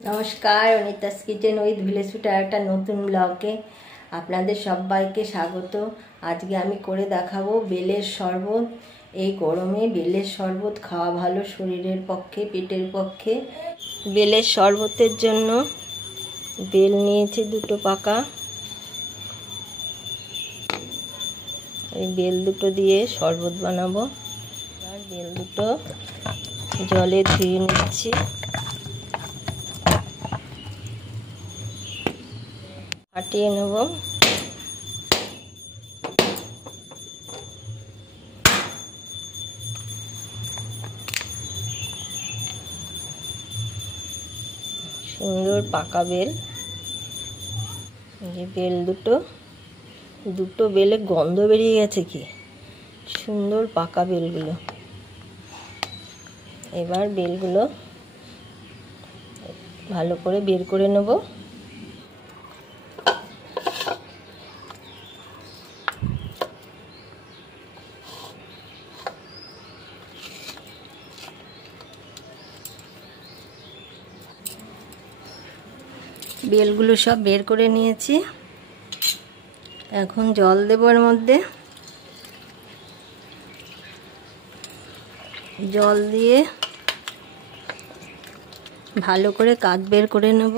নমস্কার, Anita's kitchen with village food একটা নতুন ব্লগে আপনাদের সবাইকে স্বাগত। আজকে আমি করে দেখাবো বেলের শরবত। এই গরমে বেলের শরবত খাওয়া ভালো শরীরের পক্ষে, পেটের পক্ষে। বেলের শরবতের জন্য বেল নিয়েছি দুটো পাকা। এই বেল দুটো দিয়ে শরবত বানাবো। আর বেল দুটো জলে ধুয়ে নিচ্ছি। ফাটিয়ে নেব। সুন্দর পাকা বেল। এই বেল দুটো বেলে গন্ধ বেরিয়ে গেছে, কি সুন্দর পাকা বেলগুলো। এবার বেলগুলো ভালো করে বের করে নেব। বেলগুলো সব বের করে নিয়েছি। এখন জল দেব। এর মধ্যে জল দিয়ে ভালো করে কাঠ বের করে নেব।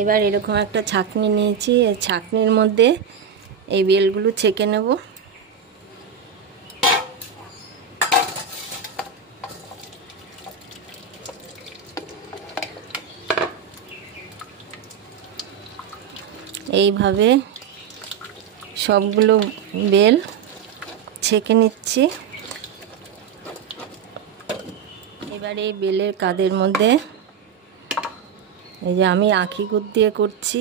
এবার এরকম একটা ছাঁকনি নিয়েছি। এই ছাঁকনির মধ্যে এই বেলগুলো ছেঁকে নেব। এইভাবে সবগুলো বেল ছেঁকে নিচ্ছি। এবার এই বেলের কাদের মধ্যে এই যে আমি আখি গুড় দিয়ে করছি।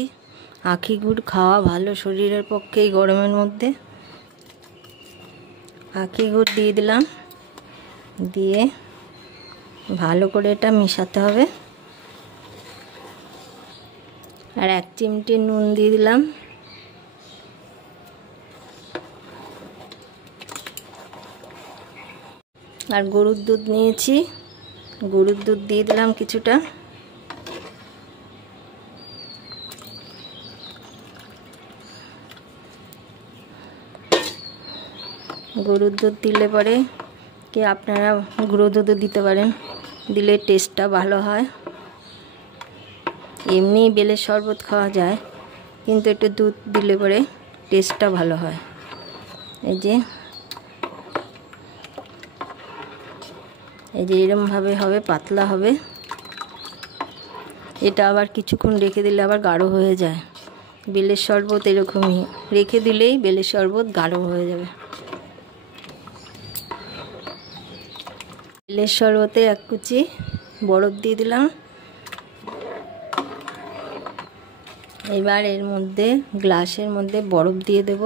আখি গুড় খাওয়া ভালো শরীরের পক্ষে এই গরমের মধ্যে। আখি গুড় দিয়ে দিলাম। দিয়ে ভালো করে এটা মিশাতে হবে। আর 1 চিমটি নুন দিয়ে দিলাম। আর গরুর দুধ নিয়েছি, গরুর দুধ দিয়ে দিলাম কিছুটা। গরুর দুধ দিলে পরে কি আপনারা গুঁড়ো দুধও দিতে পারেন, দিলে টেস্টটা ভালো হয়। এমনি বেলের শরবত খাওয়া যায়, কিন্তু একটু দুধ দিলে পরে টেস্টটা ভালো হয়। এই যে এরমভাবে হবে, পাতলা হবে। এটা আবার কিছুক্ষণ রেখে দিলে আবার গাঢ় হয়ে যায়। বেলের শরবত এরকমই, রেখে দিলেই বেলের শরবত গাঢ় হয়ে যাবে। বেলের শরবতে 1 কুচি বরফ দিয়ে দিলাম। এবার এর মধ্যে গ্লাসের মধ্যে বরফ দিয়ে দেব।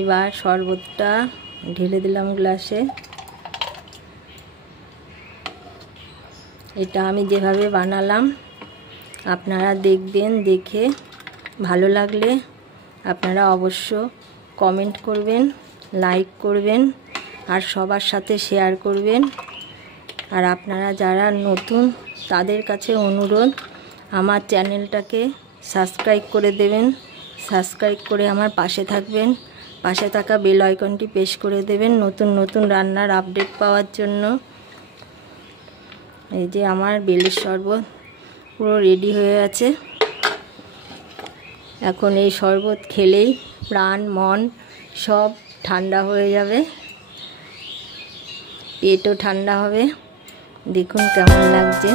এবার শরবতটা ঢেলে দিলাম গ্লাসে। এটা আমি যেভাবে বানালাম আপনারা দেখবেন, দেখে ভালো লাগলে আপনারা অবশ্য কমেন্ট করবেন, লাইক করবেন আর সবার সাথে শেয়ার করবেন। আর আপনারা যারা নতুন তাদের কাছে অনুরোধ, আমার চ্যানেলটাকে সাবস্ক্রাইব করে দেবেন। সাবস্ক্রাইব করে আমার পাশে থাকবেন। পাশে থাকা বেল আইকনটি প্রেস করে দেবেন নতুন নতুন রান্নার আপডেট পাওয়ার জন্য। এই যে আমার বেলের শরবত পুরো রেডি হয়ে আছে। এখন এই শরবত খেলেই প্রাণ মন সব ঠান্ডা হয়ে যাবে, পেটও ঠান্ডা হবে। দেখুন কেমন লাগছে।